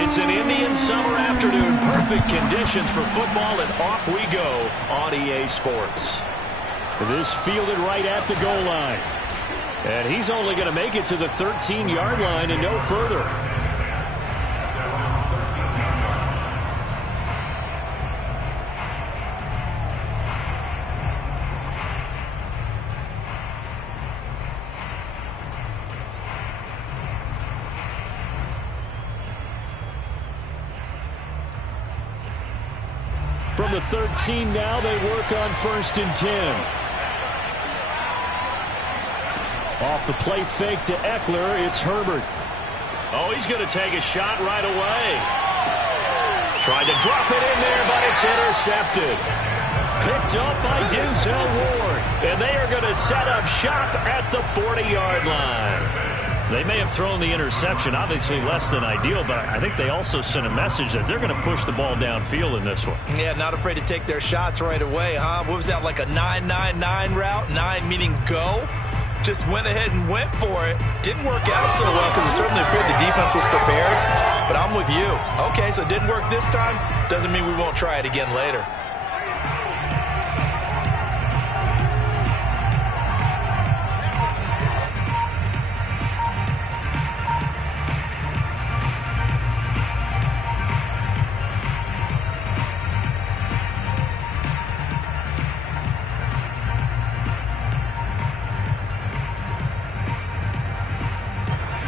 It's an Indian summer afternoon. Perfect conditions for football, and off we go on EA Sports. This fielded right at the goal line. And he's only going to make it to the 13-yard line and no further. From the 13 now, they work on 1st and 10. Off the play fake to Eckler, it's Herbert. Oh, he's going to take a shot right away. Tried to drop it in there, but it's intercepted. Picked up by Denzel Ward. And they are going to set up shop at the 40-yard line. They may have thrown the interception, obviously less than ideal, but I think they also sent a message that they're going to push the ball downfield in this one. Yeah, not afraid to take their shots right away, huh? What was that, like a 9-9-9 route? 9 meaning go? Just went ahead and went for it. Didn't work out so well because it certainly appeared the defense was prepared. But I'm with you. Okay, so it didn't work this time. Doesn't mean we won't try it again later.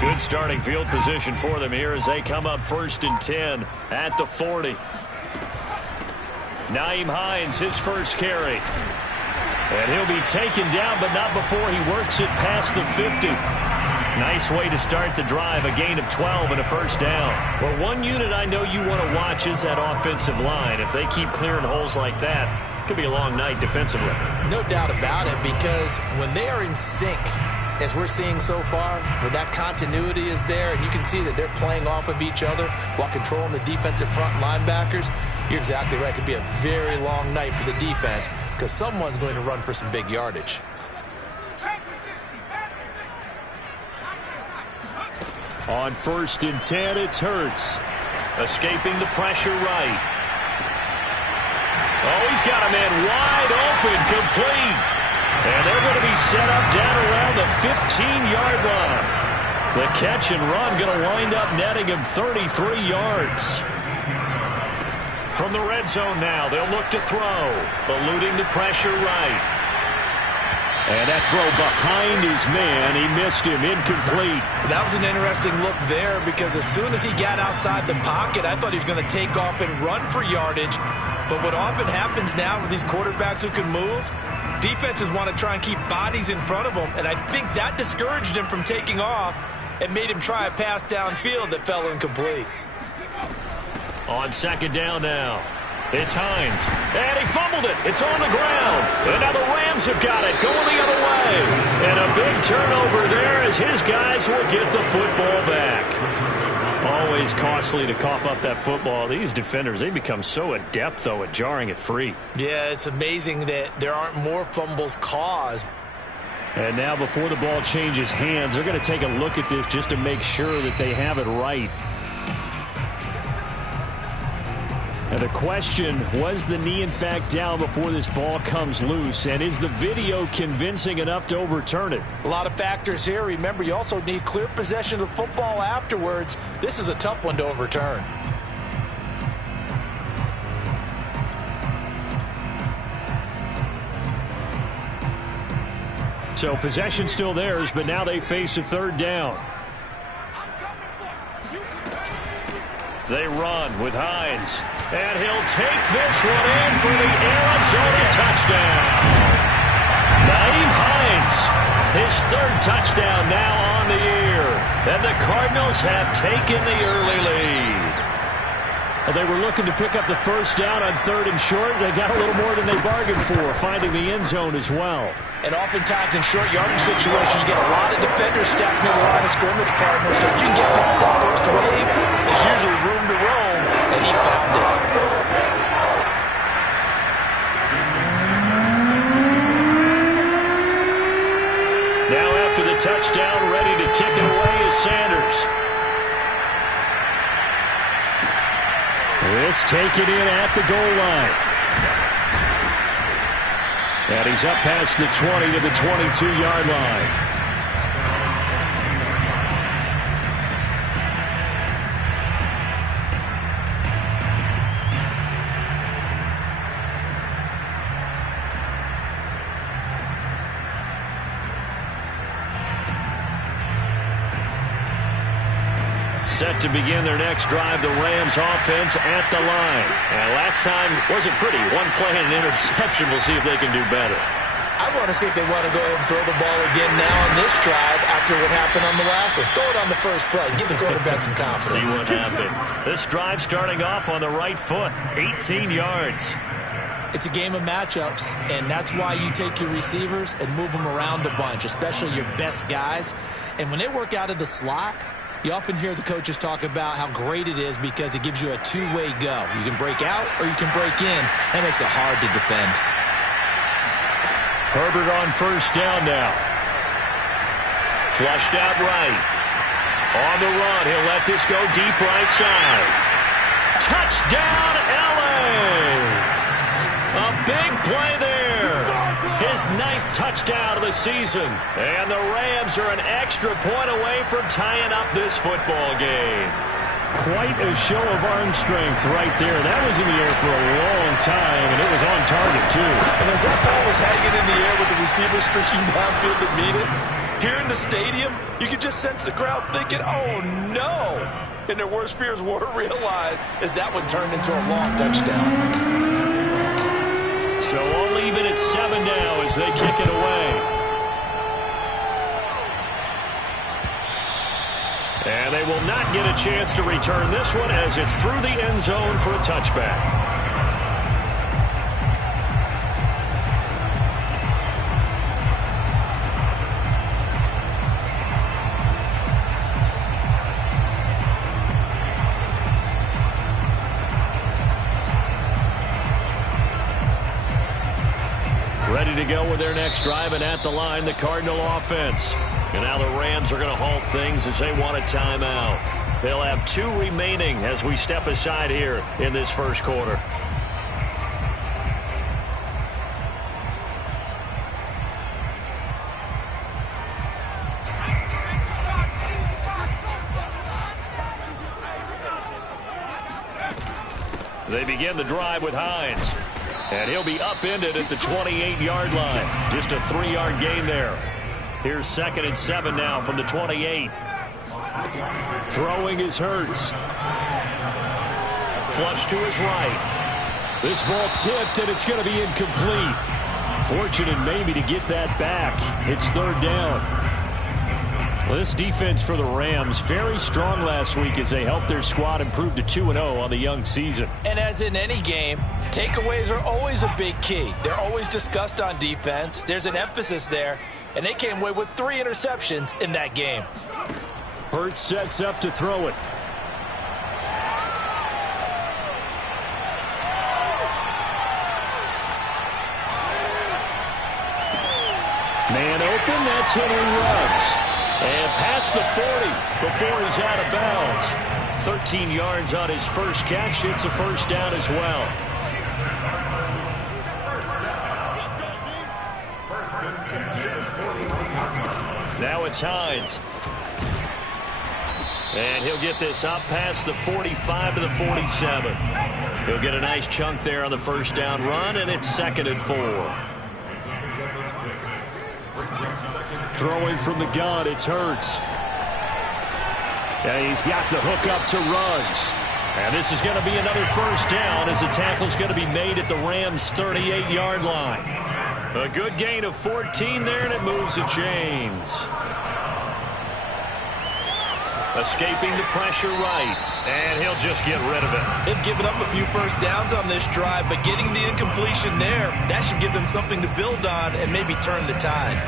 Good starting field position for them here as they come up 1st and 10 at the 40. Nyheim Hines, his first carry. And he'll be taken down, but not before he works it past the 50. Nice way to start the drive, a gain of 12 and a first down. Well, one unit I know you want to watch is that offensive line. If they keep clearing holes like that, it could be a long night defensively. No doubt about it, because when they are in sync, as we're seeing so far, where that continuity is there, and you can see that they're playing off of each other while controlling the defensive front linebackers, you're exactly right. It could be a very long night for the defense because someone's going to run for some big yardage. On 1st and 10, it's Hurts. Escaping the pressure right. Oh, he's got a man wide open, complete. And they're going to be set up down around the 15-yard line. The catch and run going to wind up netting him 33 yards. From the red zone now, they'll look to throw. Eluding the pressure right. And that throw behind his man, he missed him, incomplete. That was an interesting look there because as soon as he got outside the pocket, I thought he was going to take off and run for yardage. But what often happens now with these quarterbacks who can move, defenses want to try and keep bodies in front of them, and I think that discouraged him from taking off and made him try a pass downfield that fell incomplete. On 2nd down now, it's Hines, and he fumbled it. It's on the ground, and now the Rams have got it going the other way. And a big turnover there as his guys will get the football back. Always costly to cough up that football. These defenders, they become so adept, though, at jarring it free. Yeah, it's amazing that there aren't more fumbles caused. And now before the ball changes hands, they're going to take a look at this just to make sure that they have it right. And the question, was the knee in fact down before this ball comes loose? And is the video convincing enough to overturn it? A lot of factors here. Remember, you also need clear possession of the football afterwards. This is a tough one to overturn. So possession still theirs, but now they face a 3rd down. They run with Hines. And he'll take this one in for the Arizona touchdown. Nyheim Hines, his 3rd touchdown now on the year. And the Cardinals have taken the early lead. Well, they were looking to pick up the first down on 3rd and short. They got a little more than they bargained for, finding the end zone as well. And oftentimes in short yardage situations, you get a lot of defenders stacked near the line of scrimmage, partner. So you can get past that first wave. There's usually room to roam, and he found it. Now after the touchdown, ready to kick it away is Sanders. This taken in at the goal line. And he's up past the 20 to the 22-yard line. Set to begin their next drive, the Rams offense at the line. And last time wasn't pretty. One play and an interception. We'll see if they can do better. I want to see if they want to go ahead and throw the ball again now on this drive after what happened on the last one. Throw it on the first play. Give the quarterback some confidence. See what happens. This drive starting off on the right foot. 18 yards. It's a game of matchups, and that's why you take your receivers and move them around a bunch, especially your best guys. And when they work out of the slot, you often hear the coaches talk about how great it is because it gives you a two-way go. You can break out or you can break in. That makes it hard to defend. Herbert on first down now. Flushed out right. On the run, he'll let this go deep right side. Touchdown, L.A. A big play there. His 9th touchdown of the season. And the Rams are an extra point away from tying up this football game. Quite a show of arm strength right there. That was in the air for a long time, and it was on target, too. And as that ball was hanging in the air with the receiver streaking downfield to meet it, here in the stadium, you could just sense the crowd thinking, oh, no. And their worst fears were realized as that one turned into a long touchdown. So all even at 7 now as they kick it away. And they will not get a chance to return this one as it's through the end zone for a touchback. Ready to go with their next drive, and at the line, the Cardinal offense. And now the Rams are going to halt things as they want a timeout. They'll have 2 remaining as we step aside here in this first quarter. They begin the drive with Hines. And he'll be upended at the 28-yard line. Just a 3-yard gain there. Here's 2nd and 7 now from the 28. Throwing is Hurts. Flush to his right. This ball tipped, and it's going to be incomplete. Fortunate maybe to get that back. It's 3rd down. Well, this defense for the Rams, very strong last week as they helped their squad improve to 2-0 on the young season. And as in any game, takeaways are always a big key. They're always discussed on defense. There's an emphasis there, and they came away with 3 interceptions in that game. Hurts sets up to throw it. Man open, that's Henry Ruggs. And past the 40 before he's out of bounds. 13 yards on his first catch. It's a first down as well. Now it's Hines. And he'll get this up past the 45 to the 47. He'll get a nice chunk there on the first down run, and it's 2nd and 4. Throwing from the gun, it's Hurts. And he's got the hook up to Ruggs. And this is going to be another first down as the tackle's going to be made at the Rams' 38-yard line. A good gain of 14 there, and it moves the chains. Escaping the pressure right, and he'll just get rid of it. They've given up a few first downs on this drive, but getting the incompletion there, that should give them something to build on and maybe turn the tide.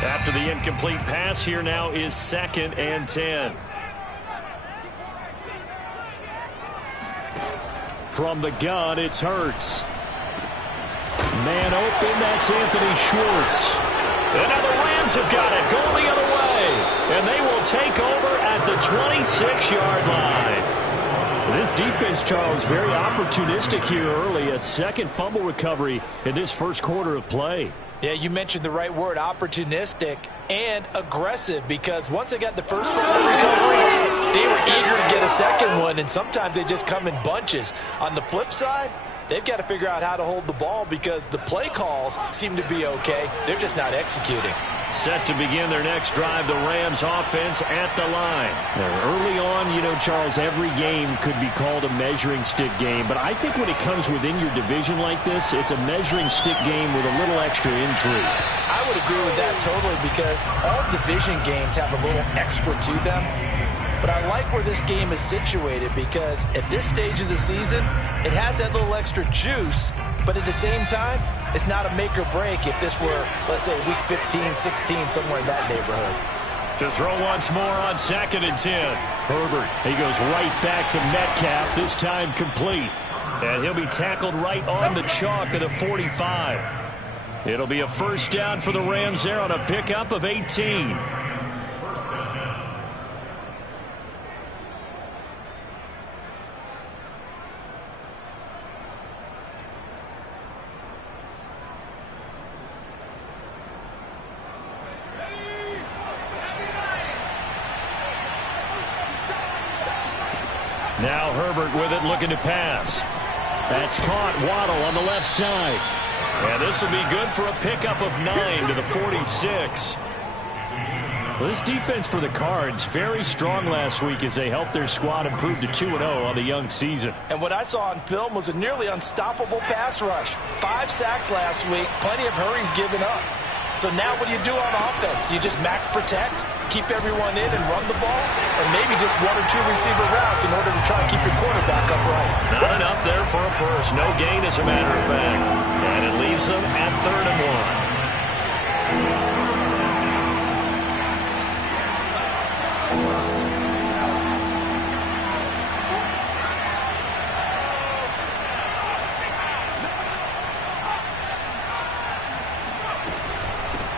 After the incomplete pass, here now is 2nd and 10. From the gun, it's Hurts. Man open, that's Anthony Schwartz. And now the Rams have got it, going the other way. And they will take over at the 26-yard line. This defense, Charles, very opportunistic here early. A second fumble recovery in this first quarter of play. Yeah, you mentioned the right word, opportunistic and aggressive, because once they got the first fumble recovery, they were eager to get a second one, and sometimes they just come in bunches. On the flip side, they've got to figure out how to hold the ball because the play calls seem to be okay. They're just not executing. Set to begin their next drive, the Rams offense at the line. Now, early on, you know, Charles, every game could be called a measuring stick game. But I think when it comes within your division like this, it's a measuring stick game with a little extra intrigue. I would agree with that totally, because all division games have a little extra to them. But I like where this game is situated because at this stage of the season, it has that little extra juice, but at the same time, it's not a make or break if this were, let's say, week 15, 16, somewhere in that neighborhood. To throw once more on 2nd and 10. Herbert, he goes right back to Metcalf, this time complete. And he'll be tackled right on the chalk of the 45. It'll be a first down for the Rams there on a pickup of 18. Now Herbert with it, looking to pass. That's caught. Waddle on the left side. And this will be good for a pickup of 9 to the 46. Well, this defense for the Cards, very strong last week as they helped their squad improve to 2-0 on the young season. And what I saw on film was a nearly unstoppable pass rush. 5 sacks last week, plenty of hurries given up. So now what do you do on offense? You just max protect, keep everyone in and run the ball, or maybe just 1 or 2 receiver routes in order to try and keep your quarterback upright. Not enough there for a first. No gain, as a matter of fact. And it leaves them at 3rd and 1.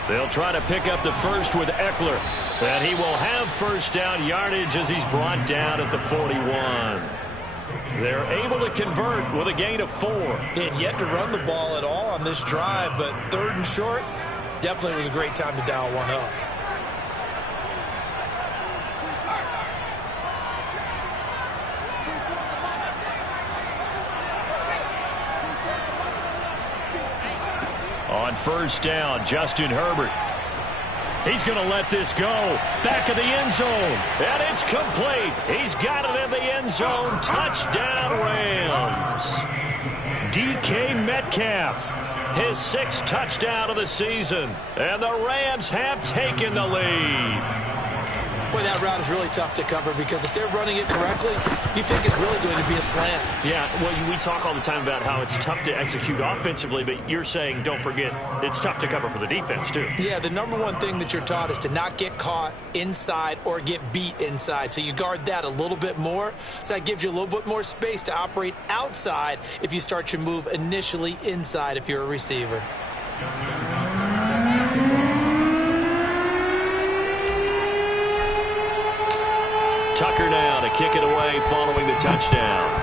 They'll try to pick up the first with Eckler. And he will have first down yardage as he's brought down at the 41. They're able to convert with a gain of 4. They had yet to run the ball at all on this drive, but 3rd and short, definitely was a great time to dial one up. On first down, Justin Herbert. He's going to let this go. Back of the end zone. And it's complete. He's got it in the end zone. Touchdown, Rams. DK Metcalf. His 6th touchdown of the season. And the Rams have taken the lead. Boy, that route is really tough to cover because if they're running it correctly, you think it's really going to be a slant. Yeah, well, we talk all the time about how it's tough to execute offensively, but you're saying, don't forget, it's tough to cover for the defense, too. Yeah, the number one thing that you're taught is to not get caught inside or get beat inside. So you guard that a little bit more. So that gives you a little bit more space to operate outside if you start your move initially inside if you're a receiver. Tucker now to kick it away following the touchdown.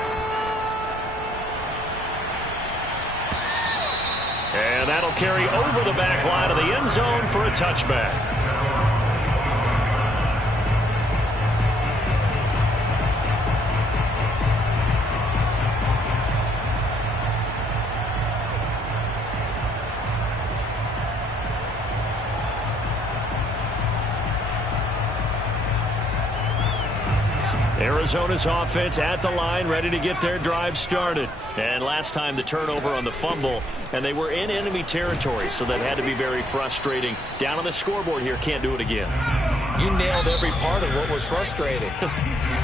And that'll carry over the back line of the end zone for a touchback. Arizona's offense at the line, ready to get their drive started. And last time the turnover on the fumble, and they were in enemy territory, so that had to be very frustrating. Down on the scoreboard here, can't do it again. You nailed every part of what was frustrating.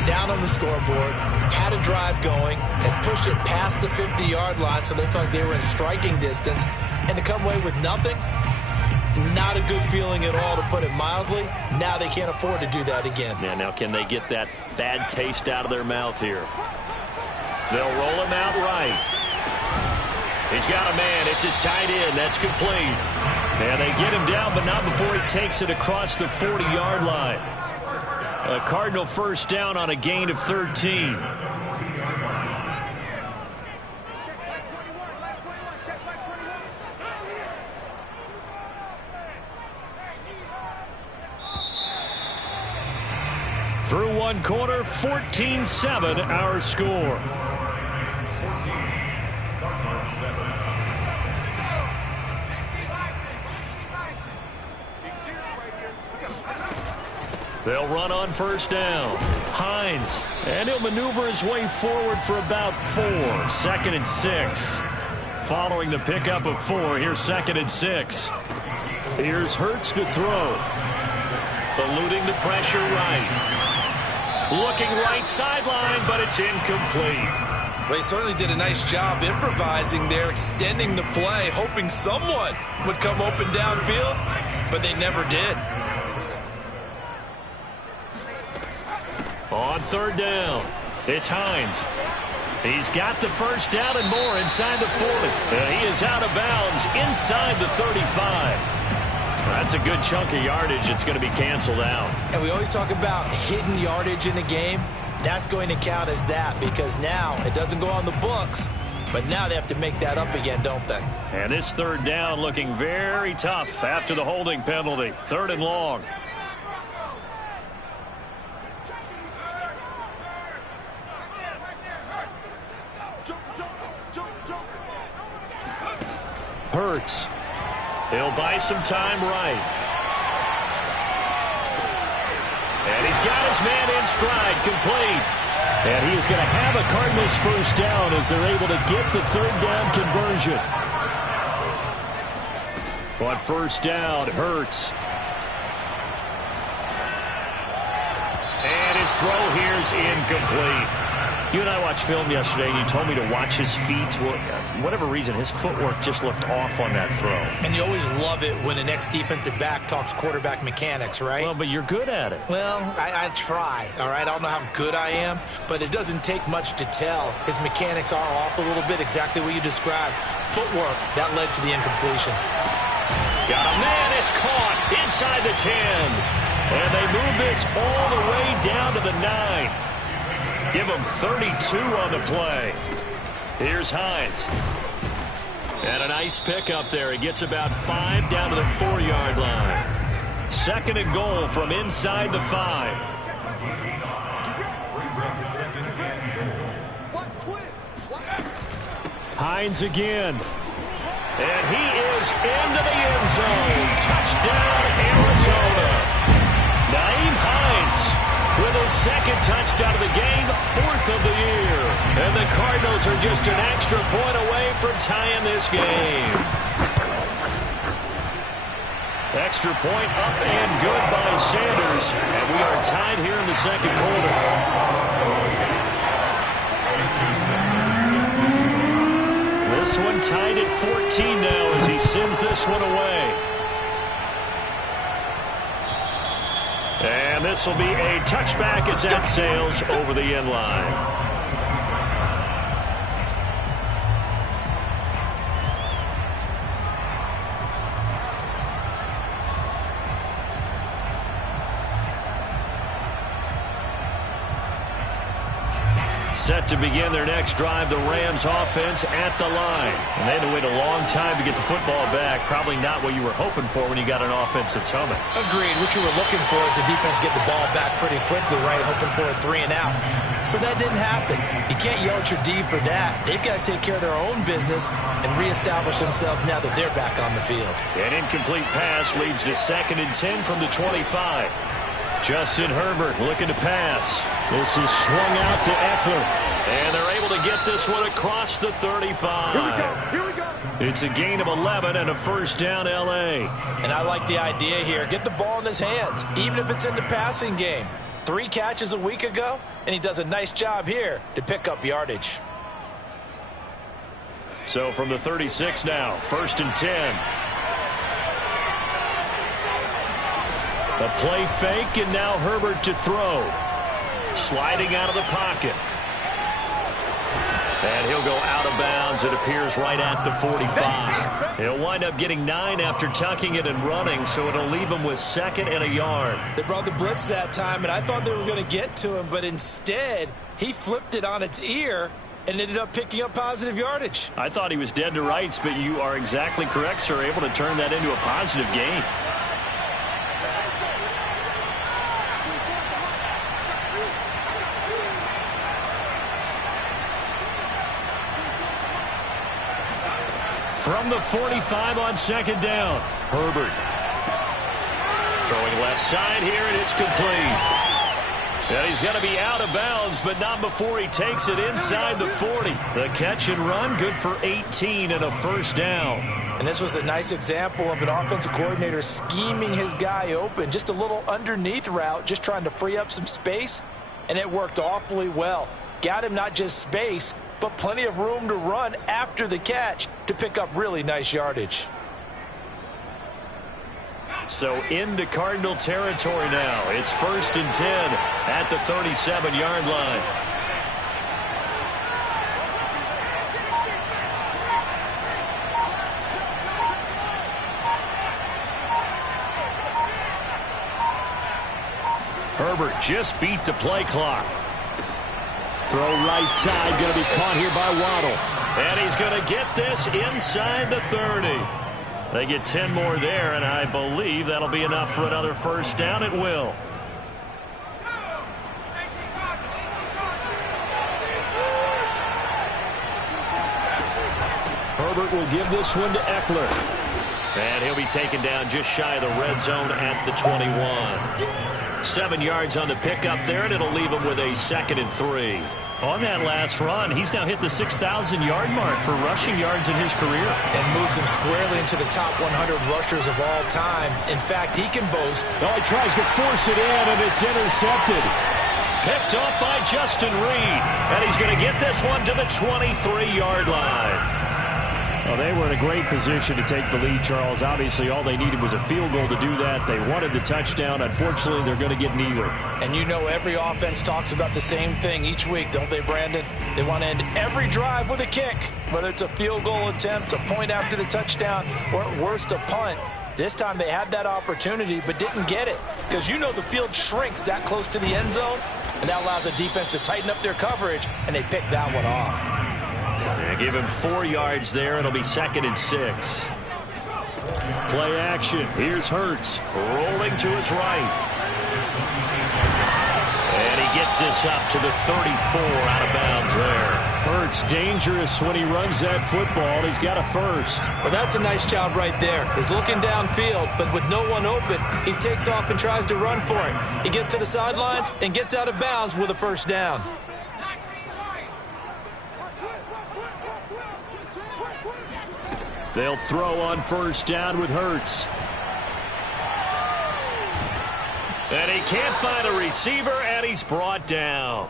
Down on the scoreboard, had a drive going, and pushed it past the 50-yard line, so they thought they were in striking distance, and to come away with nothing, not a good feeling at all, to put it mildly. Now they can't afford to do that again. Yeah, now can they get that bad taste out of their mouth here? They'll roll him out right. He's got a man. It's his tight end. That's complete. And they get him down, but not before he takes it across the 40-yard line. A Cardinal first down on a gain of 13. Through one quarter, 14-7 our score. They'll run on first down. Hines, and he'll maneuver his way forward for about 4. 2nd and 6. Following the pickup of 4, here's 2nd and 6. Here's Hurts to throw. Eluding the pressure right. Looking right sideline, but it's incomplete. They certainly did a nice job improvising there, extending the play, hoping someone would come open downfield, but they never did. On third down, it's Hines. He's got the first down and more inside the 40. He is out of bounds inside the 35. That's a good chunk of yardage. It's going to be canceled out. And we always talk about hidden yardage in a game. That's going to count as that because now it doesn't go on the books, but now they have to make that up again, don't they? And this third down looking very tough after the holding penalty. 3rd and long. Hurts. He'll buy some time right. And he's got his man in stride, complete. And he is going to have a Cardinals first down as they're able to get the third down conversion. On first down, Hurts. And his throw here's incomplete. You and I watched film yesterday, and you told me to watch his feet. Well, for whatever reason, his footwork just looked off on that throw. And you always love it when the next defensive back talks quarterback mechanics, right? Well, but you're good at it. Well, I try, all right? I don't know how good I am, but it doesn't take much to tell. His mechanics are off a little bit, exactly what you described. Footwork, that led to the incompletion. Got a man, it's caught inside the 10. And they move this all the way down to the 9. Give him 32 on the play. Here's Hines. And a nice pickup there. He gets about 5 down to the 4-yard line. 2nd and goal from inside the 5. Hines again. And he is into the end zone. Touchdown, Arizona. Nyheim Hines with his 2nd touchdown of the game, 4th of the year. And the Cardinals are just an extra point away from tying this game. Extra point up and good by Sanders. And we are tied here in the 2nd quarter. This one tied at 14 now as he sends this one away. And this will be a touchback as that sails over the end line. Set to begin their next drive, the Rams offense at the line. And they had to wait a long time to get the football back. Probably not what you were hoping for when you got an offense that's humming. Agreed. What you were looking for is the defense get the ball back pretty quickly, right? Hoping for a 3 and out. So that didn't happen. You can't yell at your D for that. They've got to take care of their own business and reestablish themselves now that they're back on the field. An incomplete pass leads to 2nd and 10 from the 25. Justin Herbert looking to pass. This is swung out to Eckler. And they're able to get this one across the 35. Here we go. It's a gain of 11 and a first down, L.A. And I like the idea here. Get the ball in his hands, even if it's in the passing game. 3 catches a week ago, and he does a nice job here to pick up yardage. So from the 36 now, 1st and 10. A play fake, and now Herbert to throw. Sliding out of the pocket. And he'll go out of bounds. It appears right at the 45. He'll wind up getting 9 after tucking it and running, so it'll leave him with 2nd and a yard. They brought the blitz that time, and I thought they were going to get to him, but instead he flipped it on its ear and ended up picking up positive yardage. I thought he was dead to rights, but you are exactly correct, sir. Able to turn that into a positive gain. From the 45 on 2nd down, Herbert. Throwing left side here, and it's complete. And he's going to be out of bounds, but not before he takes it inside the 40. The catch and run, good for 18 and a 1st down. And this was a nice example of an offensive coordinator scheming his guy open. Just a little underneath route, just trying to free up some space, and it worked awfully well. Got him not just space, but plenty of room to run after the catch to pick up really nice yardage. So into Cardinal territory now. It's 1st and 10 at the 37-yard line. Herbert just beat the play clock. Throw right side, going to be caught here by Waddle. And he's going to get this inside the 30. They get 10 more there, and I believe that'll be enough for another 1st down. It will. Herbert will give this one to Eckler. And he'll be taken down just shy of the red zone at the 21. 7 yards on the pickup there, and it'll leave him with a 2nd and 3. On that last run, he's now hit the 6,000-yard mark for rushing yards in his career. And moves him squarely into the top 100 rushers of all time. In fact, he can boast. Oh, he tries to force it in, and it's intercepted. Picked off by Justin Reed. And he's going to get this one to the 23-yard line. Well, they were in a great position to take the lead, Charles. Obviously, all they needed was a field goal to do that. They wanted the touchdown. Unfortunately, they're going to get neither. And you know every offense talks about the same thing each week, don't they, Brandon? They want to end every drive with a kick, whether it's a field goal attempt, a point after the touchdown, or at worst, a punt. This time they had that opportunity but didn't get it because you know the field shrinks that close to the end zone, and that allows a defense to tighten up their coverage, and they picked that one off. They give him 4 yards there. It'll be 2nd and 6. Play action. Here's Hurts. Rolling to his right. And he gets this up to the 34, out of bounds there. Hurts dangerous when he runs that football. He's got a 1st. Well, that's a nice job right there. He's looking downfield, but with no one open, he takes off and tries to run for it. He gets to the sidelines and gets out of bounds with a 1st down. They'll throw on 1st down with Hurts. And he can't find a receiver, and he's brought down.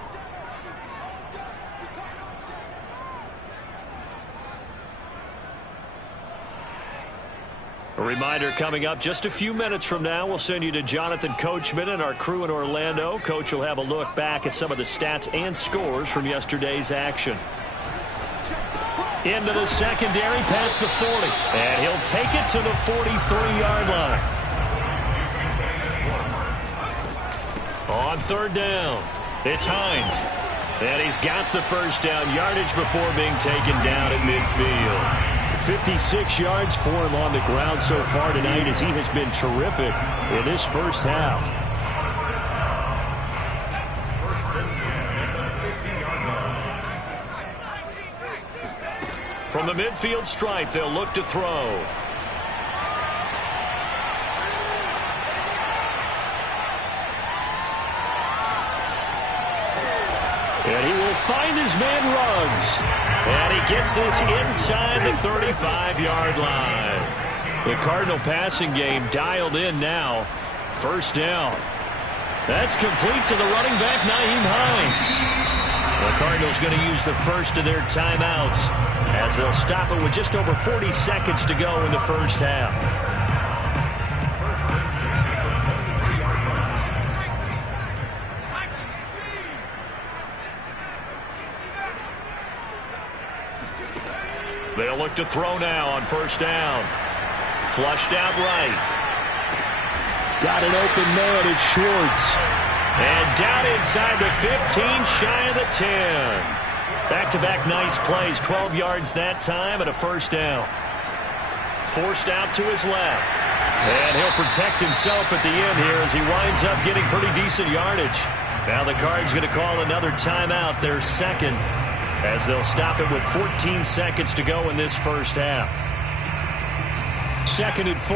A reminder coming up just a few minutes from now, we'll send you to Jonathan Coachman and our crew in Orlando. Coach will have a look back at some of the stats and scores from yesterday's action. Into the secondary, past the 40. And he'll take it to the 43-yard line. On 3rd down, it's Hines. And he's got the 1st down yardage before being taken down at midfield. 56 yards for him on the ground so far tonight as he has been terrific in this 1st half. From the midfield stripe, they'll look to throw. And he will find his man Ruggs. And he gets this inside the 35-yard line. The Cardinal passing game dialed in now. 1st down. That's complete to the running back, Nyheim Hines. The Cardinals going to use the 1st of their timeouts as they'll stop it with just over 40 seconds to go in the 1st half. They'll look to throw now on first down. Flushed out right. Got an open man. It's Schwartz. And down inside the 15, shy of the 10. Back-to-back nice plays. 12 yards that time and a first down. Forced out to his left. And he'll protect himself at the end here as he winds up getting pretty decent yardage. Now the Cards going to call another timeout, their second, as they'll stop it with 14 seconds to go in this first half. 2nd and 4.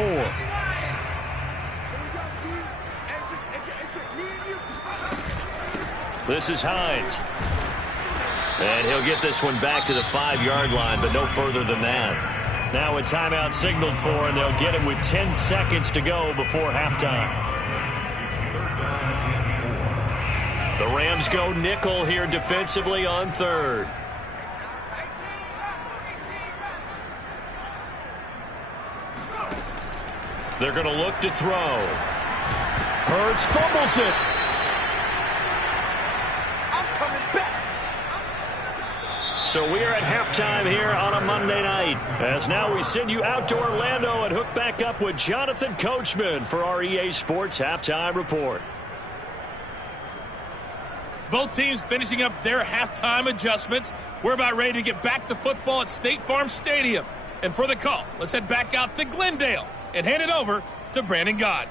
This is Hines. And he'll get this one back to the 5-yard line, but no further than that. Now a timeout signaled for, and they'll get it with 10 seconds to go before halftime. The Rams go nickel here defensively on 3rd. They're going to look to throw. Hurts fumbles it. So we are at halftime here on a Monday night. As now we send you out to Orlando and hook back up with Jonathan Coachman for our EA Sports Halftime Report. Both teams finishing up their halftime adjustments. We're about ready to get back to football at State Farm Stadium. And for the call, let's head back out to Glendale and hand it over to Brandon Gaudin.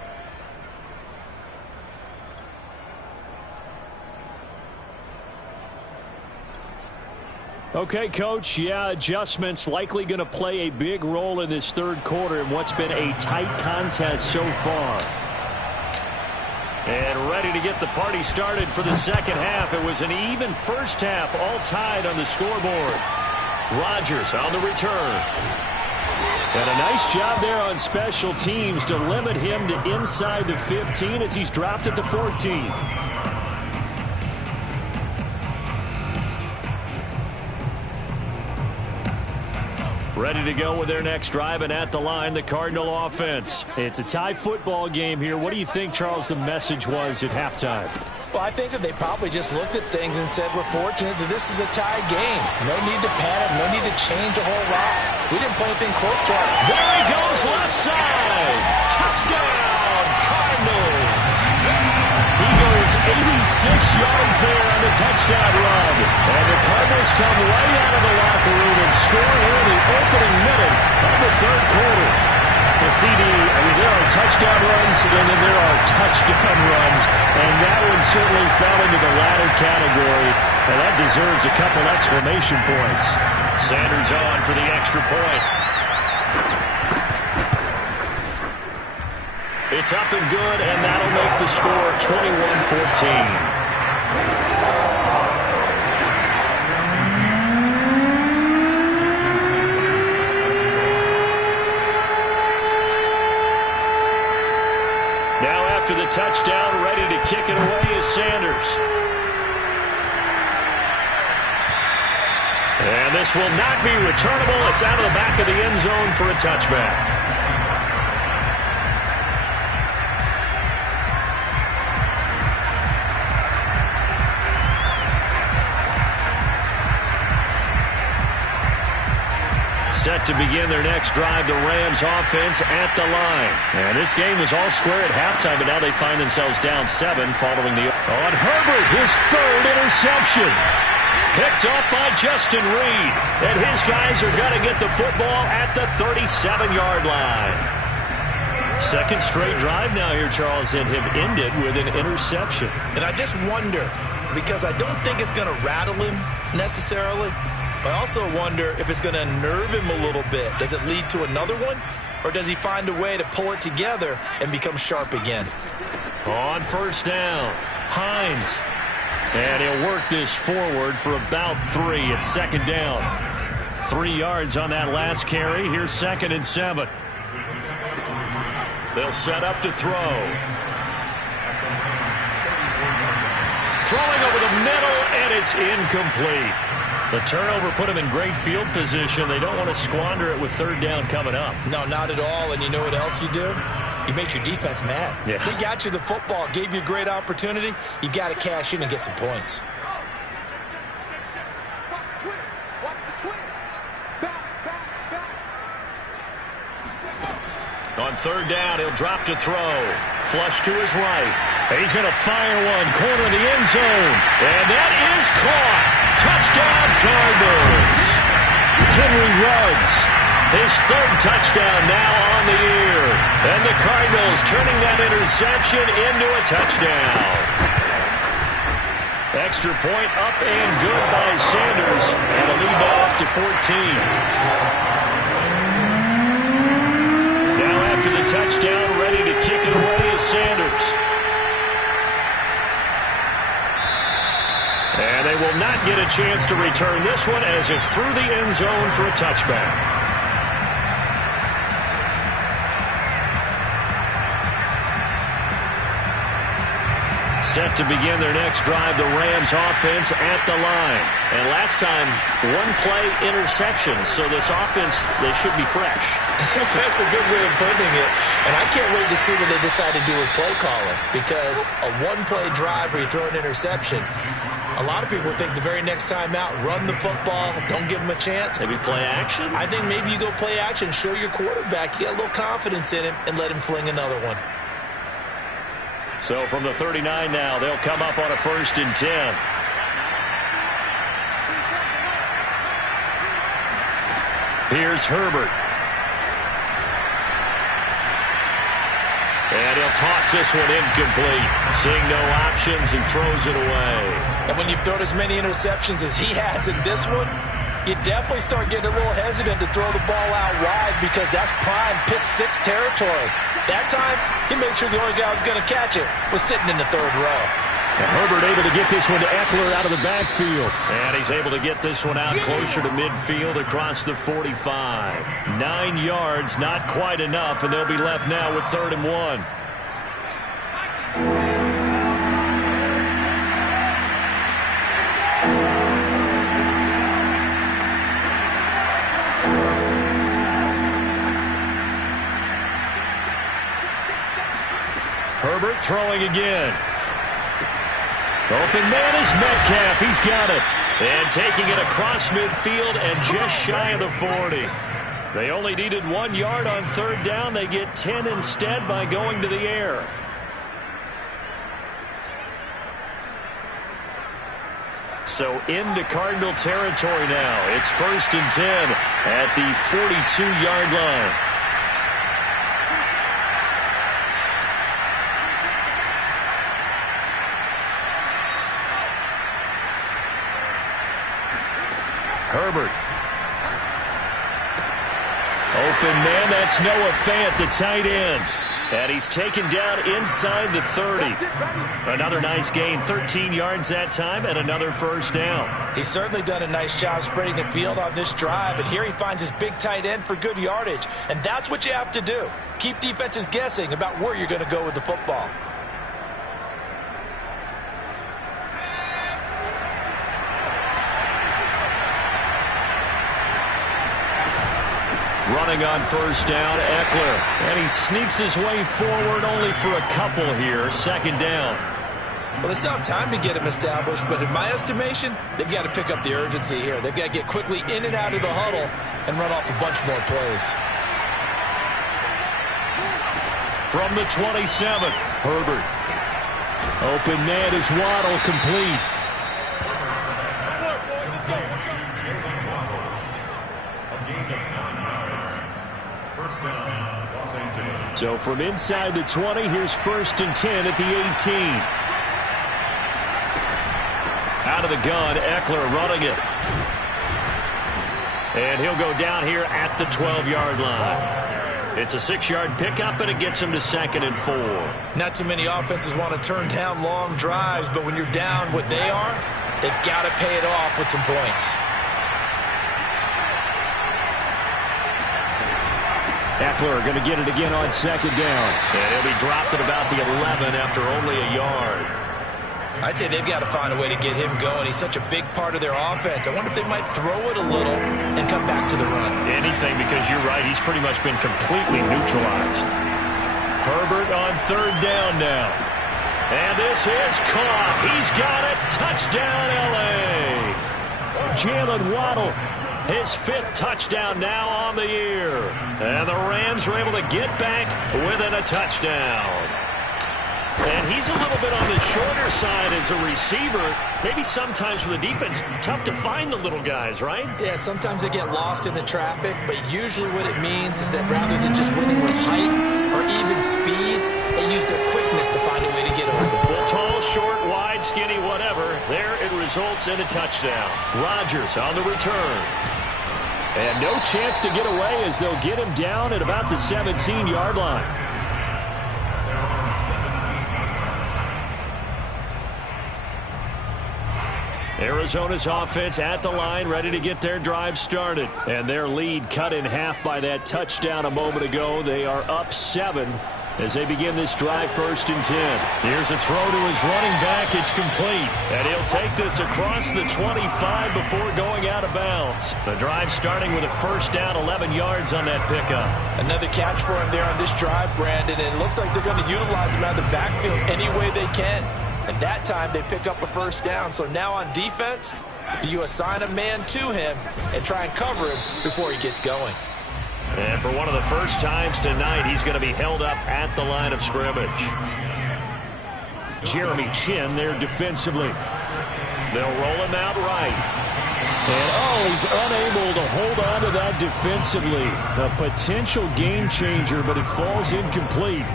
Okay, Coach, yeah, adjustments likely going to play a big role in this third quarter in what's been a tight contest so far. And ready to get the party started for the second half. It was an even first half, all tied on the scoreboard. Rodgers on the return. And a nice job there on special teams to limit him to inside the 15 as he's dropped at the 14. Ready to go with their next drive, and at the line, the Cardinal offense. It's a tie football game here. What do you think, Charles, the message was at halftime? Well, I think that they probably just looked at things and said, we're fortunate that this is a tie game. No need to panic. No need to change a whole lot. We didn't play anything close to our... There he goes, left side. Touchdown, Cardinals. He goes 86 yards there on the touchdown run. And the Cardinals come right out of the locker room and score here in the opening minute of the third quarter. The CD, I mean, there are touchdown runs, and then there are touchdown runs, and that one certainly fell into the latter category, and that deserves a couple exclamation points. Sanders on for the extra point. It's up and good, and that'll make the score 21-14. To the touchdown, ready to kick it away is Sanders. And this will not be returnable. It's out of the back of the end zone for a touchback. Set to begin their next drive, the Rams offense at the line. And this game was all square at halftime, but now they find themselves down 7 following the... On Herbert, his third interception. Picked up by Justin Reed. And his guys are going to get the football at the 37-yard line. Second straight drive now here, Charles, and have ended with an interception. And I just wonder, because I don't think it's going to rattle him necessarily, I also wonder if it's going to nerve him a little bit. Does it lead to another one? Or does he find a way to pull it together and become sharp again? On first down, Hines. And he'll work this forward for about 3 at second down. 3 yards on that last carry. Here's 2nd and 7. They'll set up to throw. Throwing over the middle, and it's incomplete. The turnover put him in great field position. They don't want to squander it with third down coming up. No, not at all. And you know what else you do? You make your defense mad. Yeah. They got you the football, gave you a great opportunity. You got to cash in and get some points. On third down, he'll drop to throw. Flush to his right. He's going to fire one. Corner of the end zone. And that is caught. Touchdown, Cardinals. Henry Ruggs. His third touchdown now on the year. And the Cardinals turning that interception into a touchdown. Extra point up and good by Sanders. And a lead now up to 14. After the touchdown, ready to kick it away is Sanders. And they will not get a chance to return this one as it's through the end zone for a touchback. Set to begin their next drive, the Rams offense at the line. And last time, one-play interception, so this offense, they should be fresh. That's a good way of putting it. And I can't wait to see what they decide to do with play calling, because a one-play drive where you throw an interception, a lot of people think the very next time out, run the football, don't give them a chance. Maybe play action? I think maybe you go play action, show your quarterback, you got a little confidence in him, and let him fling another one. So from the 39 now, they'll come up on a 1st and 10. Here's Herbert. And he'll toss this one incomplete. Seeing no options, he throws it away. And when you've thrown as many interceptions as he has in this one, you definitely start getting a little hesitant to throw the ball out wide, because that's prime pick-6 territory. That time, he made sure the only guy who was going to catch it was sitting in the third row. And Herbert able to get this one to Eckler out of the backfield. And he's able to get this one out closer to midfield across the 45. 9 yards, not quite enough, and they'll be left now with 3rd and 1. Herbert throwing again. Open man is Metcalf. He's got it. And taking it across midfield and just shy of the 40. They only needed 1 yard on 3rd down. They get 10 instead by going to the air. So into Cardinal territory now. It's 1st and 10 at the 42-yard line. Herbert. Open man, that's Noah Fant, the tight end. And he's taken down inside the 30. Another nice gain, 13 yards that time, and another 1st down. He's certainly done a nice job spreading the field on this drive, and here he finds his big tight end for good yardage. And that's what you have to do. Keep defenses guessing about where you're going to go with the football. Running on 1st down, Eckler. And he sneaks his way forward only for a couple here. 2nd down. Well, they still have time to get him established, but in my estimation, they've got to pick up the urgency here. They've got to get quickly in and out of the huddle and run off a bunch more plays. From the 27, Herbert. Open man is Waddle, complete. So from inside the 20, here's 1st and 10 at the 18. Out of the gun, Eckler running it. And he'll go down here at the 12-yard line. It's a 6-yard pickup, and it gets him to 2nd and 4. Not too many offenses want to turn down long drives, but when you're down what they are, they've got to pay it off with some points. Eckler going to get it again on 2nd down. And he'll be dropped at about the 11 after only a yard. I'd say they've got to find a way to get him going. He's such a big part of their offense. I wonder if they might throw it a little and come back to the run. Anything, because you're right. He's pretty much been completely neutralized. Herbert on 3rd down now. And this is caught. He's got it. Touchdown, L.A. Jalen Waddle His 5th touchdown now on the year. And the Rams are able to get back within a touchdown. And he's a little bit on the shorter side as a receiver. Maybe sometimes for the defense, tough to find the little guys, right? Yeah, sometimes they get lost in the traffic, but usually what it means is that rather than just winning with height or even speed, they use their quickness to find a way to get open. Well, tall, short, wide, skinny, whatever, there it results in a touchdown. Rodgers on the return. And no chance to get away as they'll get him down at about the 17-yard line. Arizona's offense at the line, ready to get their drive started. And their lead cut in half by that touchdown a moment ago. They are up 7 as they begin this drive, 1st and 10. Here's a throw to his running back. It's complete. And he'll take this across the 25 before going out of bounds. The drive starting with a 1st down, 11 yards on that pickup. Another catch for him there on this drive, Brandon. And it looks like they're going to utilize him out of the backfield any way they can. And that time they pick up a 1st down. So now on defense, you assign a man to him and try and cover him before he gets going. And for one of the first times tonight, he's going to be held up at the line of scrimmage. Jeremy Chin there defensively. They'll roll him out right. And, he's unable to hold on to that defensively. A potential game changer, but it falls incomplete.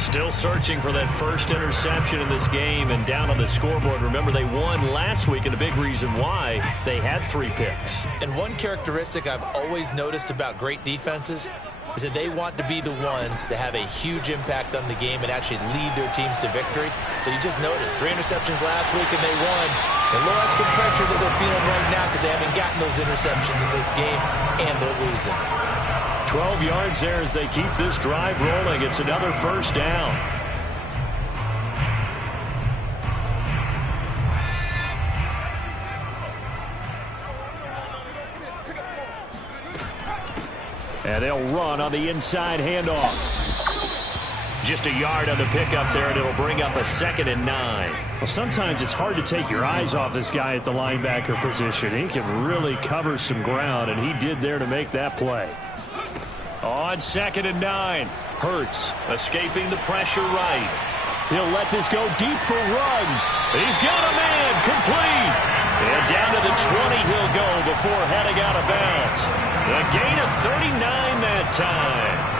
Still searching for that first interception in this game and down on the scoreboard. Remember, they won last week, and a big reason why they had 3 picks. And one characteristic I've always noticed about great defenses is that they want to be the ones that have a huge impact on the game and actually lead their teams to victory. So you just noted 3 interceptions last week and they won. A little extra pressure that they're feeling right now because they haven't gotten those interceptions in this game and they're losing. 12 yards there as they keep this drive rolling. It's another 1st down. And they'll run on the inside handoff. Just a yard on the pickup there, and it'll bring up a 2nd and 9. Well, sometimes it's hard to take your eyes off this guy at the linebacker position. He can really cover some ground, and he did there to make that play. On 2nd and 9, Hurts escaping the pressure right. He'll let this go deep for Ruggs. He's got a man, complete. And down to the 20 he'll go before heading out of bounds. A gain of 39 that time.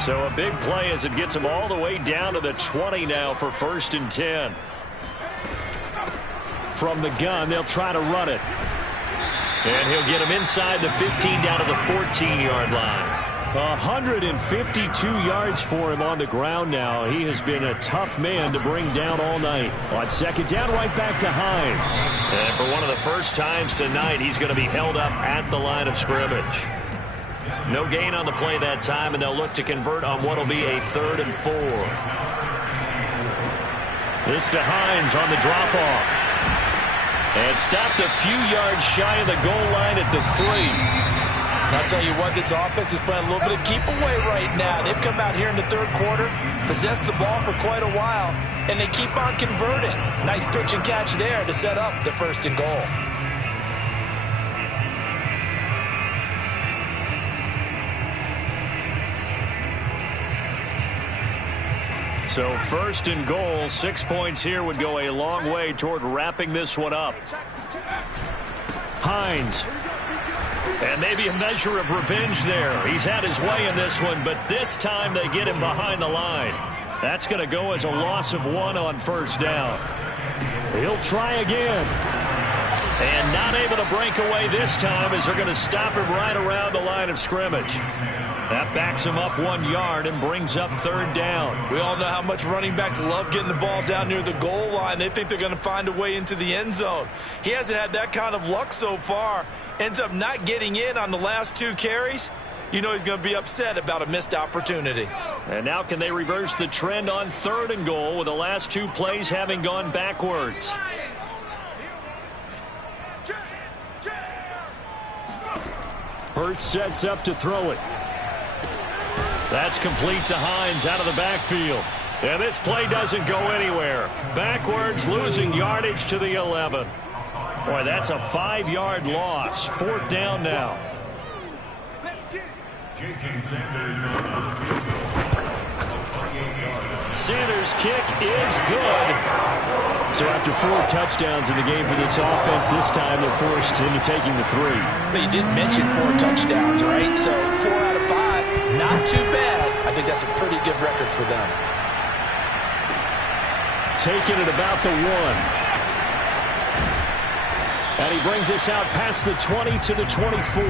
So a big play as it gets him all the way down to the 20 now for 1st and 10. From the gun, they'll try to run it. And he'll get him inside the 15 down to the 14-yard line. 152 yards for him on the ground now. He has been a tough man to bring down all night. On 2nd down, right back to Hines. And for one of the first times tonight, he's going to be held up at the line of scrimmage. No gain on the play that time, and they'll look to convert on what will be a 3rd and 4. This to Hines on the drop-off. And stopped a few yards shy of the goal line at the 3. And I'll tell you what, this offense is playing a little bit of keep away right now. They've come out here in the 3rd quarter, possessed the ball for quite a while, and they keep on converting. Nice pitch and catch there to set up the 1st and goal. So 1st and goal, 6 points here would go a long way toward wrapping this one up. Hines. And maybe a measure of revenge there. He's had his way in this one, but this time they get him behind the line. That's going to go as a loss of 1 on 1st down. He'll try again. And not able to break away this time as they're going to stop him right around the line of scrimmage. That backs him up 1 yard and brings up 3rd down. We all know how much running backs love getting the ball down near the goal line. They think they're going to find a way into the end zone. He hasn't had that kind of luck so far. Ends up not getting in on the last 2 carries. You know he's going to be upset about a missed opportunity. And now can they reverse the trend on 3rd and goal with the last 2 plays having gone backwards? Hurts sets up to throw it. That's complete to Hines out of the backfield. And this play doesn't go anywhere. Backwards, losing yardage to the 11. Boy, that's a 5-yard loss. 4th down now. Sanders' kick is good. So after 4 touchdowns in the game for this offense, this time they're forced into taking the 3. But you did mention 4 touchdowns, right? So 4 out of 5, not too bad. I think that's a pretty good record for them. Taking it about the 1. And he brings us out past the 20 to the 24.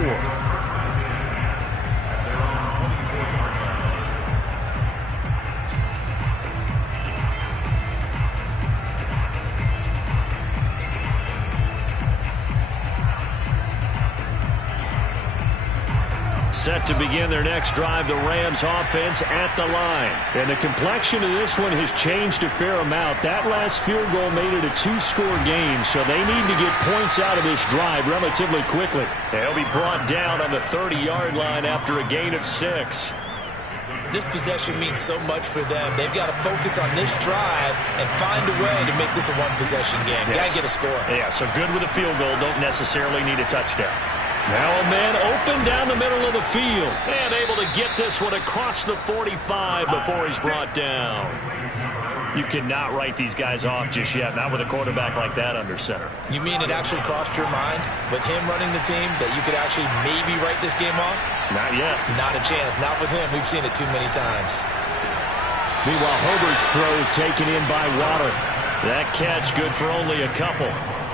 Set to begin their next drive, the Rams offense at the line. And the complexion of this one has changed a fair amount. That last field goal made it a 2-score game, so they need to get points out of this drive relatively quickly. They'll be brought down on the 30-yard line after a gain of 6. This possession means so much for them. They've got to focus on this drive and find a way to make this a one-possession game. Yes. Got to get a score. Yeah, so good with a field goal. Don't necessarily need a touchdown. Now a man open down the middle of the field. And able to get this one across the 45 before he's brought down. You cannot write these guys off just yet, not with a quarterback like that under center. You mean it actually crossed your mind with him running the team that you could actually maybe write this game off? Not yet. Not a chance. Not with him. We've seen it too many times. Meanwhile, Herbert's throw is taken in by Water. That catch good for only a couple.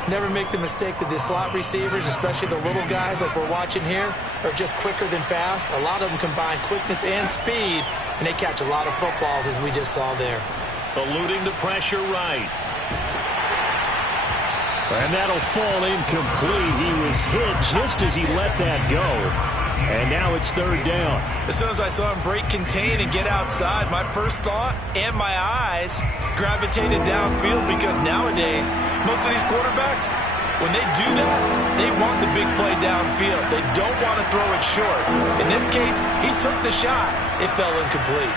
Never make the mistake that the slot receivers, especially the little guys like we're watching here, are just quicker than fast. A lot of them combine quickness and speed, and they catch a lot of footballs, as we just saw there. Eluding the pressure right. And that'll fall incomplete. He was hit just as he let that go. And now it's 3rd down. As soon as I saw him break contain and get outside, my first thought and my eyes gravitated downfield, because nowadays, most of these quarterbacks, when they do that, they want the big play downfield. They don't want to throw it short. In this case, he took the shot. It fell incomplete.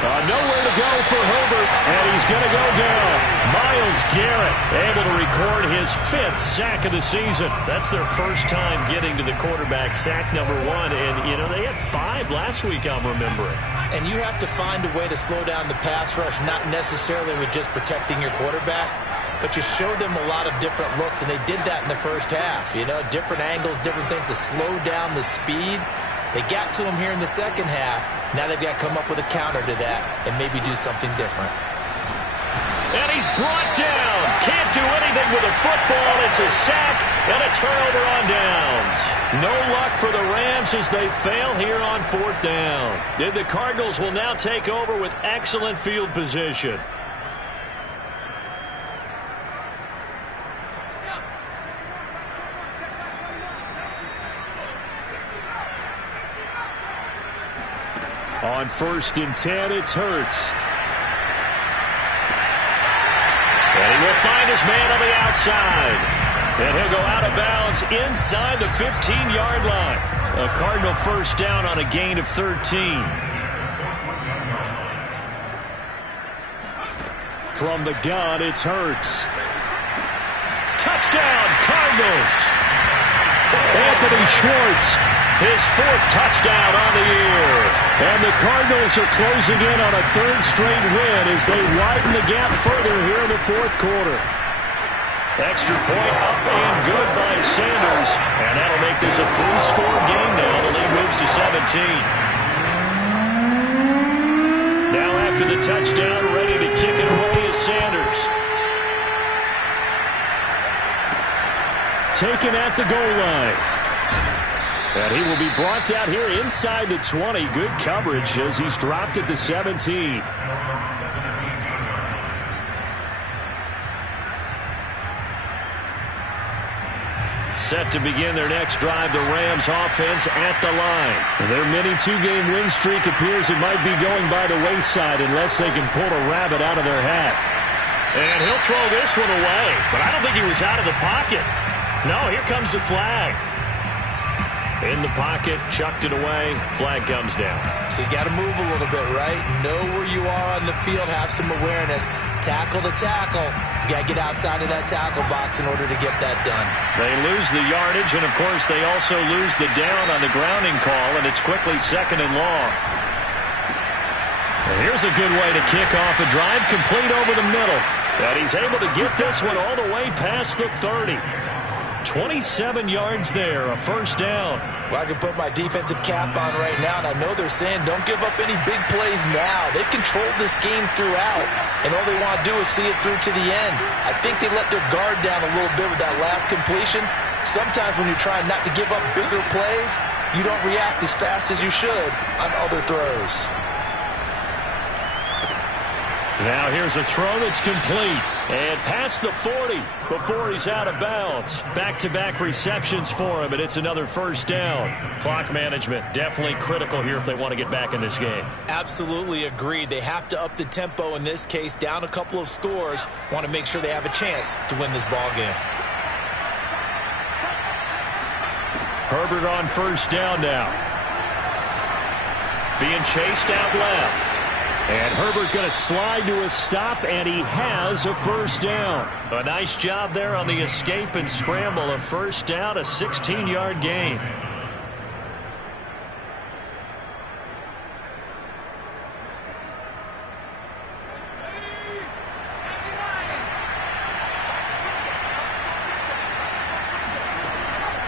Nowhere to go for Herbert, and he's going to go down. Myles Garrett able to record his 5th sack of the season. That's their first time getting to the quarterback, sack number 1. And, you know, they had 5 last week, I'm remembering. And you have to find a way to slow down the pass rush, not necessarily with just protecting your quarterback, but you show them a lot of different looks, and they did that in the first half. You know, different angles, different things to slow down the speed. They got to him here in the second half. Now they've got to come up with a counter to that and maybe do something different. And he's brought down. Can't do anything with a football. It's a sack and a turnover on downs. No luck for the Rams as they fail here on 4th down. And the Cardinals will now take over with excellent field position. On 1st and 10, it's Hurts. And he will find his man on the outside. And he'll go out of bounds inside the 15-yard line. A Cardinal 1st down on a gain of 13. From the gun, it's Hurts. Touchdown, Cardinals! Anthony Schwartz, his 4th touchdown on the year. And the Cardinals are closing in on a 3rd straight win as they widen the gap further here in the 4th quarter. Extra point up and good by Sanders. And that'll make this a 3-score game now. The lead moves to 17. Now after the touchdown, ready to kick it away is Sanders. Taken at the goal line. And he will be brought down here inside the 20. Good coverage as he's dropped at the 17. Set to begin their next drive, the Rams offense at the line. Their mini 2-game win streak appears it might be going by the wayside unless they can pull a rabbit out of their hat. And he'll throw this one away, but I don't think he was out of the pocket. No, here comes the flag. In the pocket, chucked it away, flag comes down. So you got to move a little bit, right? Know where you are on the field, have some awareness. Tackle to tackle. You got to get outside of that tackle box in order to get that done. They lose the yardage, and of course they also lose the down on the grounding call, and it's quickly 2nd and long. And here's a good way to kick off a drive, complete over the middle. And he's able to get this one all the way past the 30. 27 yards there, a first down. Well, I can put my defensive cap on right now, and I know they're saying don't give up any big plays now. They've controlled this game throughout, and all they want to do is see it through to the end. I think they let their guard down a little bit with that last completion. Sometimes when you're trying not to give up bigger plays, you don't react as fast as you should on other throws. Now here's a throw that's complete. And past the 40 before he's out of bounds. Back-to-back receptions for him, and it's another first down. Clock management definitely critical here if they want to get back in this game. Absolutely agreed. They have to up the tempo in this case, down a couple of scores. Want to make sure they have a chance to win this ball game. Herbert on first down now. Being chased out left. And Herbert going to slide to a stop, and he has a first down. A nice job there on the escape and scramble. A first down, a 16-yard gain.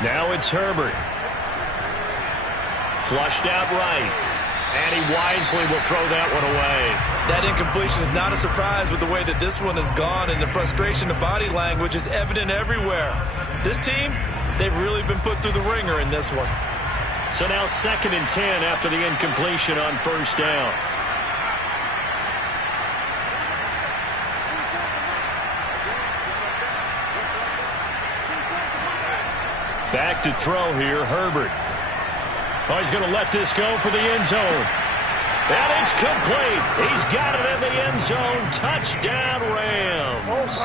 Now it's Herbert. Flushed out right. And he wisely will throw that one away. That incompletion is not a surprise with the way that this one has gone, and the frustration of body language is evident everywhere. This team, they've really been put through the ringer in this one. So now 2nd and 10 after the incompletion on first down. Back to throw here, Herbert. Oh, he's going to let this go for the end zone. And it's complete. He's got it in the end zone. Touchdown, Rams.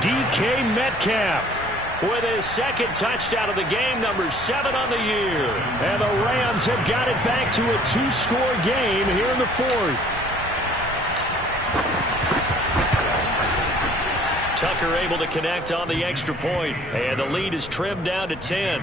DK Metcalf with his 2nd touchdown of the game, number 7 on the year. And the Rams have got it back to a 2-score game here in the 4th. Tucker able to connect on the extra point, and the lead is trimmed down to 10.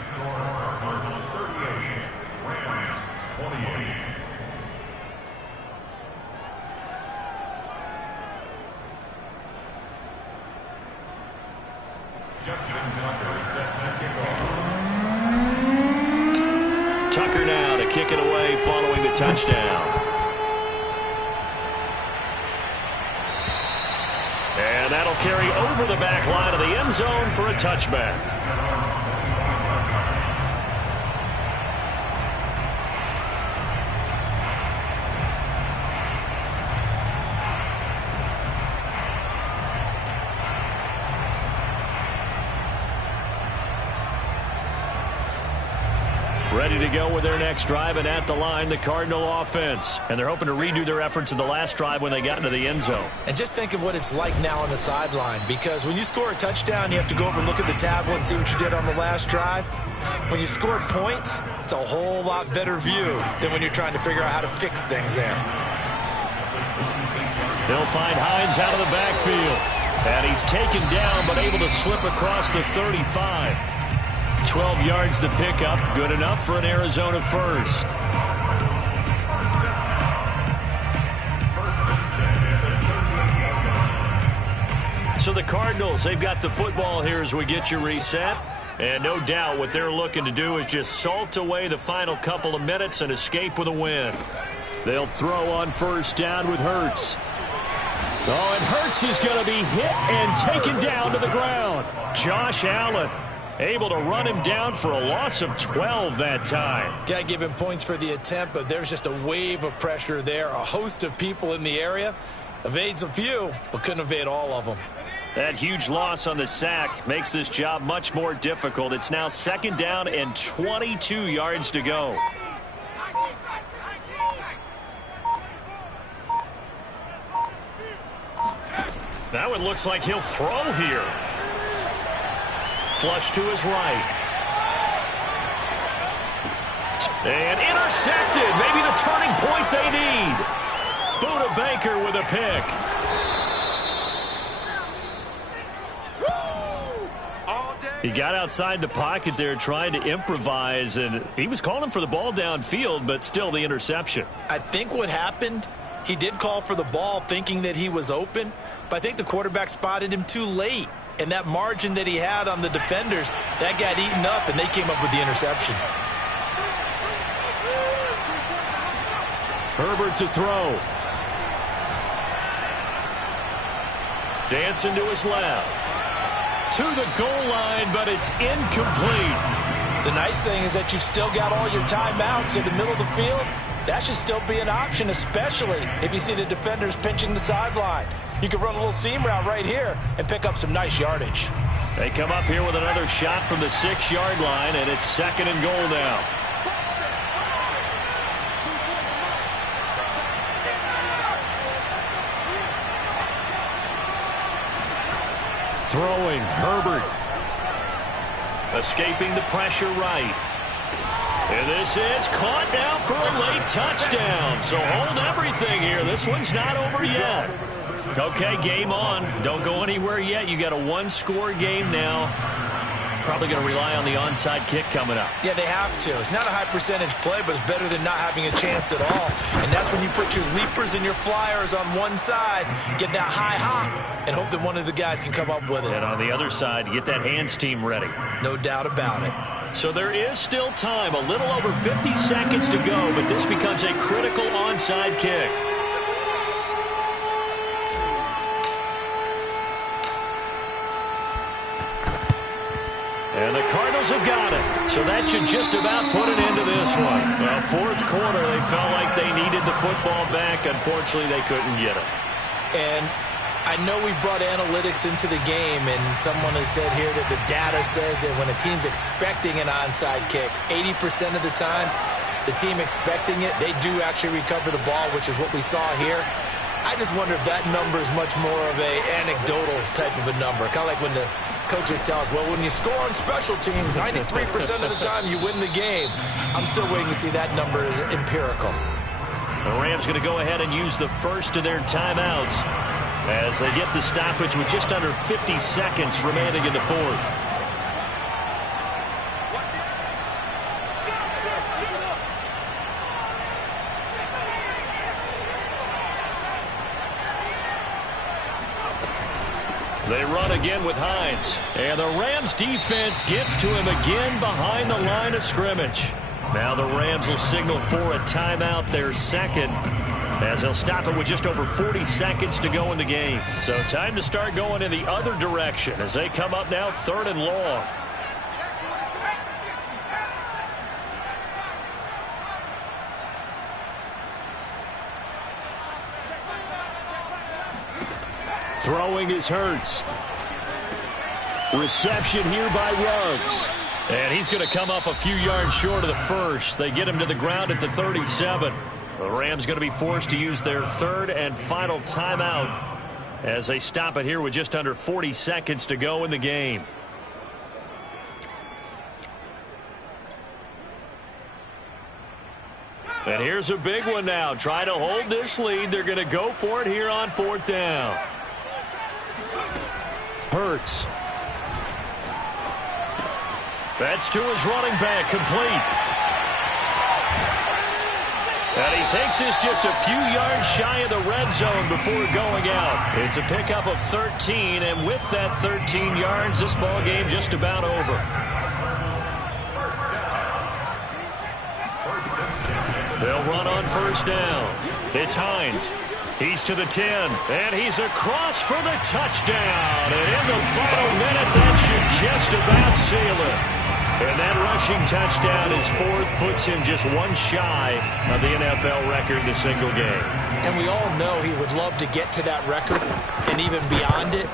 Tucker now to kick it away following the touchdown. And that'll carry over the back line of the end zone for a touchback. Ready to go with their next drive, and at the line, the Cardinal offense. And they're hoping to redo their efforts in the last drive when they got into the end zone. And just think of what it's like now on the sideline, because when you score a touchdown, you have to go over and look at the tablet and see what you did on the last drive. When you score points, it's a whole lot better view than when you're trying to figure out how to fix things there. They'll find Hines out of the backfield. And he's taken down, but able to slip across the 35. 12 yards to pick up, good enough for an Arizona first. So the Cardinals, they've got the football here as we get you reset. And no doubt what they're looking to do is just salt away the final couple of minutes and escape with a win. They'll throw on first down with Hurts. Oh, and Hurts is going to be hit and taken down to the ground. Josh Allen able to run him down for a loss of 12 that time. Got to give him points for the attempt, but there's just a wave of pressure there. A host of people in the area. Evades a few, but couldn't evade all of them. That huge loss on the sack makes this job much more difficult. It's now 2nd down and 22 yards to go. That one looks like he'll throw here. Flush to his right. Rams. And intercepted. Maybe the turning point they need. Buda Baker with a pick. He got outside the pocket there trying to improvise, and he was calling for the ball downfield, but still the interception. I think what happened, he did call for the ball thinking that he was open, but I think the quarterback spotted him too late. And that margin that he had on the defenders, that got eaten up, and they came up with the interception. Herbert to throw. Dancing to his left. To the goal line, but it's incomplete. The nice thing is that you've still got all your timeouts in the middle of the field. That should still be an option, especially if you see the defenders pinching the sideline. You can run a little seam route right here and pick up some nice yardage. They come up here with another shot from the 6-yard line, and it's 2nd and goal now. Throwing, Herbert. Escaping the pressure right. And this is caught now for a late touchdown. So hold everything here. This one's not over yet. Okay, game on. Don't go anywhere yet. You got a 1-score game now. Probably going to rely on the onside kick coming up. Yeah, they have to. It's not a high percentage play, but it's better than not having a chance at all. And that's when you put your leapers and your flyers on one side, get that high hop, and hope that one of the guys can come up with it. And on the other side, get that hands team ready. No doubt about it. So there is still time, a little over 50 seconds to go, but this becomes a critical onside kick. And the Cardinals have got it. So that should just about put an end to this one. Well, 4th quarter, they felt like they needed the football back. Unfortunately, they couldn't get it. And I know we brought analytics into the game, and someone has said here that the data says that when a team's expecting an onside kick, 80% of the time, the team expecting it, they do actually recover the ball, which is what we saw here. I just wonder if that number is much more of a anecdotal type of a number. Kind of like when the coaches tell us, well, when you score on special teams, 93% of the time you win the game. I'm still waiting to see that number is empirical. The Rams going to go ahead and use the first of their timeouts as they get the stoppage with just under 50 seconds remaining in the 4th. They run again with Hines. And the Rams defense gets to him again behind the line of scrimmage. Now the Rams will signal for a timeout, their 2nd, as they'll stop it with just over 40 seconds to go in the game. So time to start going in the other direction as they come up now 3rd and long. Throwing is Hurts. Reception here by Ruggs. And he's going to come up a few yards short of the first. They get him to the ground at the 37. The Rams going to be forced to use their 3rd and final timeout as they stop it here with just under 40 seconds to go in the game. And here's a big one now. Trying to hold this lead. They're going to go for it here on 4th down. Hurts. That's to his running back, complete. And he takes this just a few yards shy of the red zone before going out. It's a pickup of 13, and with that 13 yards, this ball game just about over. They'll run on 1st down. It's Hines. He's to the 10, and he's across for the touchdown. And in the final minute, that should just about seal it. And that rushing touchdown, his 4th, puts him just one shy of the NFL record in a single game. And we all know he would love to get to that record and even beyond it.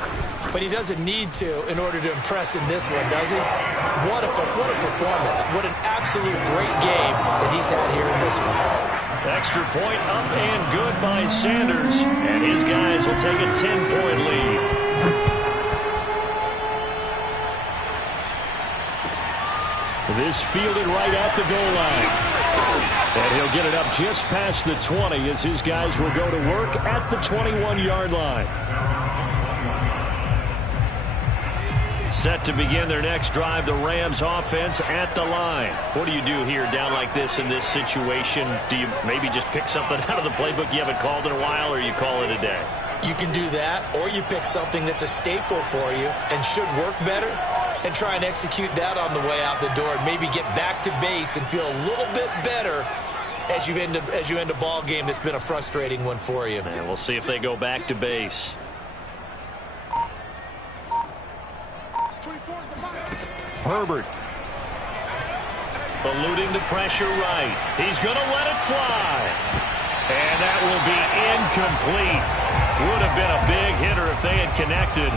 But he doesn't need to in order to impress in this one, does he? What a performance. What an absolute great game that he's had here in this one. Extra point up and good by Sanders. And his guys will take a 10-point lead. This fielded right at the goal line. And he'll get it up just past the 20 as his guys will go to work at the 21-yard line. Set to begin their next drive, the Rams offense at the line. What do you do here down like this in this situation? Do you maybe just pick something out of the playbook you haven't called in a while, or you call it a day? You can do that, or you pick something that's a staple for you and should work better and try and execute that on the way out the door and maybe get back to base and feel a little bit better as you end a ball game that's been a frustrating one for you. And we'll see if they go back to base. Herbert. Eluding the pressure right. He's going to let it fly. And that will be incomplete. Would have been a big hitter if they had connected.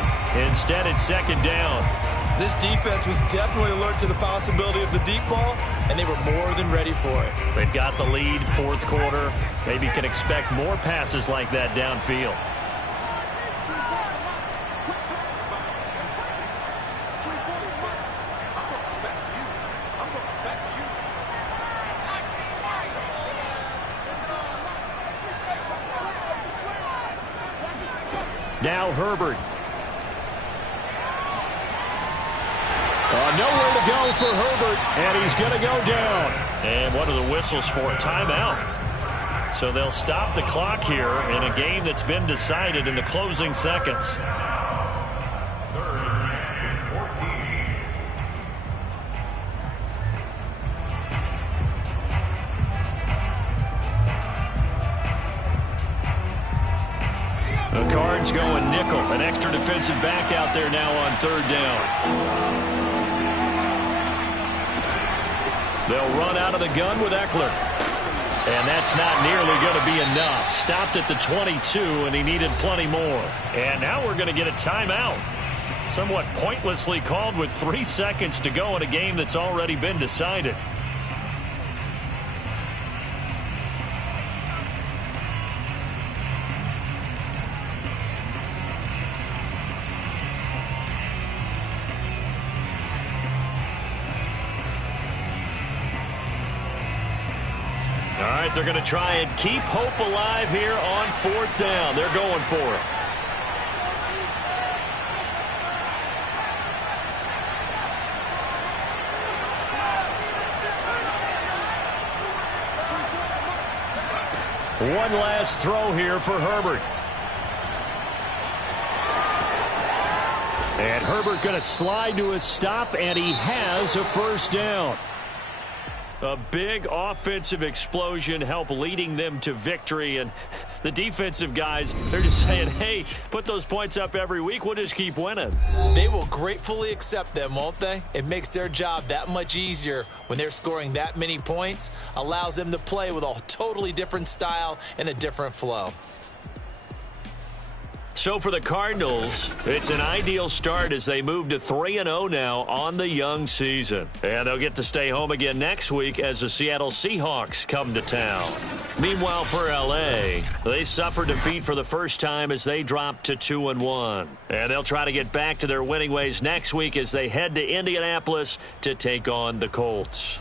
Instead, it's second down. This defense was definitely alert to the possibility of the deep ball, and they were more than ready for it. They've got the lead, fourth quarter. Maybe can expect more passes like that downfield. Now Herbert. Nowhere to go for Herbert, and he's going to go down. And what are the whistles for? Timeout. So they'll stop the clock here in a game that's been decided in the closing seconds. The Cards going nickel. An extra defensive back out there now on third down. They'll run out of the gun with Eckler. And that's not nearly going to be enough. Stopped at the 22, and he needed plenty more. And now we're going to get a timeout. Somewhat pointlessly called with 3 seconds to go in a game that's already been decided. All right, they're going to try and keep hope alive here on fourth down. They're going for it. One last throw here for Herbert. And Herbert going to slide to a stop, and he has a first down. A big offensive explosion helped leading them to victory. And the defensive guys, they're just saying, hey, put those points up every week. We'll just keep winning. They will gratefully accept them, won't they? It makes their job that much easier when they're scoring that many points. Allows them to play with a totally different style and a different flow. So for the Cardinals, it's an ideal start as they move to 3-0 now on the young season. And they'll get to stay home again next week as the Seattle Seahawks come to town. Meanwhile, for L.A., they suffered defeat for the first time as they dropped to 2-1. And they'll try to get back to their winning ways next week as they head to Indianapolis to take on the Colts.